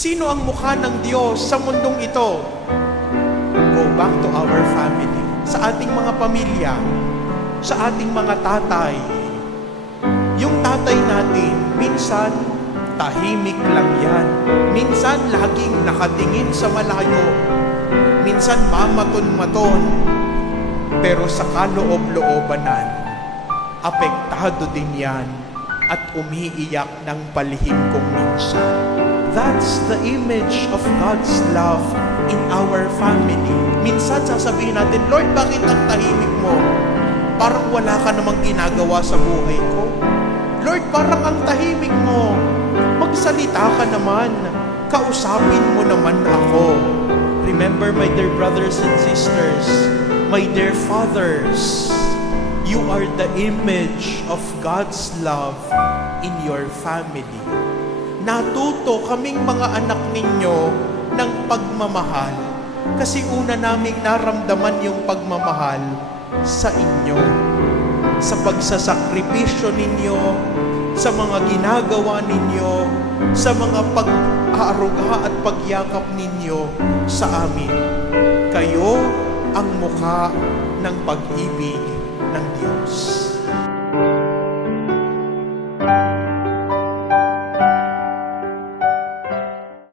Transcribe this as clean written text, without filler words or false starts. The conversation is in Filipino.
Sino ang mukha ng Diyos sa mundong ito? Go back to our family. Sa ating mga pamilya, sa ating mga tatay. Yung tatay natin, minsan tahimik lang yan. Minsan laging nakatingin sa malayo. Minsan mamaton-maton. Pero sa kaloob-loobanan, apektado din yan at umiiyak ng palihim kung minsan. That's the image of God's love in our family. Minsan sasabihin natin, Lord, bakit ang tahimik mo? Parang wala ka namang ginagawa sa buhay ko. Lord, parang ang tahimik mo. Magsalita ka naman. Kausapin mo naman ako. Remember, my dear brothers and sisters, my dear fathers, you are the image of God's love in your family. Natuto kaming mga anak ninyo ng pagmamahal kasi una naming naramdaman yung pagmamahal sa inyo, sa pagsasakripisyo ninyo, sa mga ginagawa ninyo, sa mga pag-aaruga at pagyakap ninyo sa amin. Kayo ang mukha ng pag-ibig